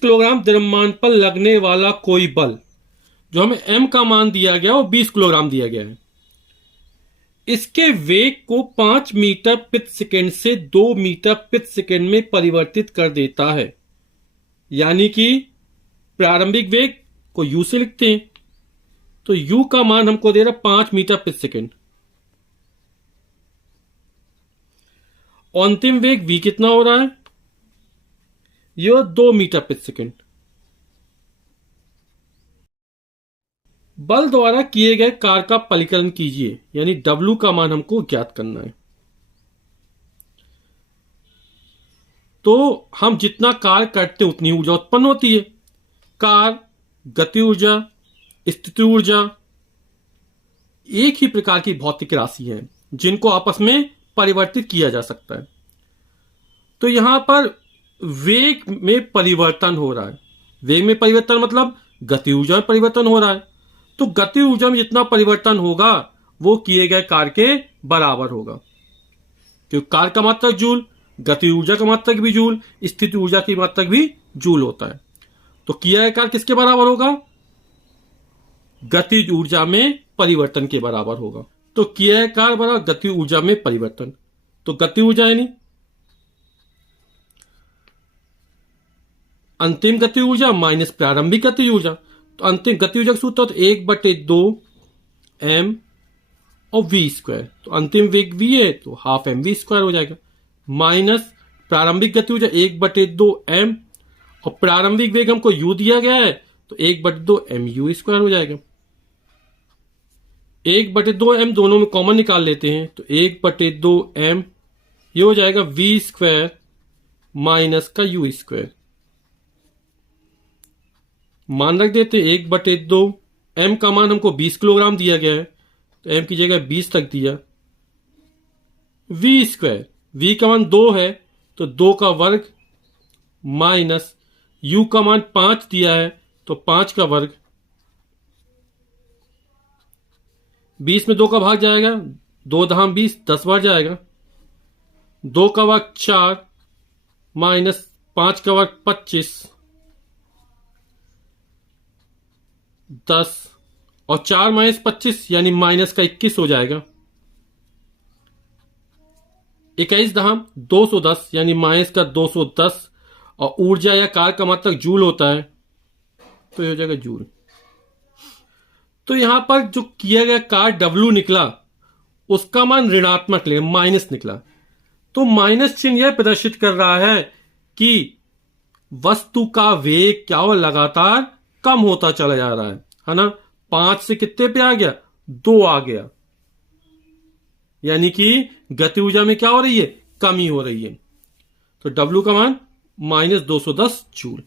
Kilogram द्रव्यमान पर लगने वाला कोई बल, जो हमें m का मान दिया गया वो 20 किलोग्राम दिया गया है, इसके वेग को 5 मीटर प्रति सेकेंड से 2 मीटर प्रति सेकेंड में परिवर्तित कर देता है। यानी कि प्रारंभिक वेग को u से लिखते हैं, तो u का मान हमको दे रहा है 5 मीटर प्रति सेकेंड। अंतिम वेग v कितना हो रहा है, यह 2 मीटर प्रति सेकेंड। बल द्वारा किए गए कार्य का परिकलन कीजिए, यानी W का मान हमको ज्ञात करना है। तो हम जितना कार्य करते हैं उतनी ऊर्जा उत्पन्न होती है। कार्य, गति ऊर्जा, स्थिति ऊर्जा एक ही प्रकार की भौतिक राशि है जिनको आपस में परिवर्तित किया जा सकता है। तो यहां पर वेग में परिवर्तन हो रहा है। वेग में परिवर्तन मतलब गति ऊर्जा में परिवर्तन हो रहा है। तो गति ऊर्जा में जितना परिवर्तन होगा वो किए गए कार्य के बराबर होगा, क्योंकि कार्य का मात्रक जूल, गति ऊर्जा का मात्रक भी जूल, स्थिति ऊर्जा की मात्रक भी जूल होता है। तो किया गया कार्य किसके बराबर होगा, गति ऊर्जा में परिवर्तन के बराबर होगा। तो किया गया कार्य बराबर गति ऊर्जा में परिवर्तन। तो गति ऊर्जा यानी अंतिम गति ऊर्जा माइनस प्रारंभिक गति ऊर्जा। तो अंतिम गति ऊर्जा का सूत्र तो 1/2 m और v स्क्वायर। तो अंतिम वेग v है तो हाफ एम वी स्क्वायर हो जाएगा, माइनस प्रारंभिक गति ऊर्जा 1/2 m और प्रारंभिक वेग हमको u दिया गया है तो 1/2 m u स्क्वायर हो जाएगा। 1/2 m दोनों में कॉमन निकाल लेते हैं तो 1/2 m ये हो जाएगा v स्क्वायर माइनस का u स्क्वायर। मान रख देते 1/2 m का मान हमको 20 किलोग्राम दिया गया है तो m की जगह 20 तक दिया, v स्क्वायर, v का मान 2 है तो 2 का वर्ग माइनस u का मान 5 दिया है तो 5 का वर्ग, 20 में 2 का भाग जाएगा, 2 दहाम 20, 10 बार जाएगा, 2 का वर्ग 4 माइनस 5 का वर्ग 25, 10 और 4 माइनस 25 यानी माइनस का 21 हो जाएगा। 21 दहाम 210 यानी माइनस का 210 और ऊर्जा या कार्य का मात्रक जूल होता है तो ये हो जाएगा जूल। तो यहां पर जो किया गया कार्य W निकला उसका मान ऋणात्मक निकला, माइनस निकला। तो माइनस चिन्ह यह प्रदर्शित कर रहा है कि वस्तु का वेग क्या हो, लगातार कम होता चला जा रहा है ना। 5 से कितने पे आ गया, 2 आ गया, यानी कि गति ऊर्जा में क्या हो रही है, कमी हो रही है। तो W का मान -210 जूल।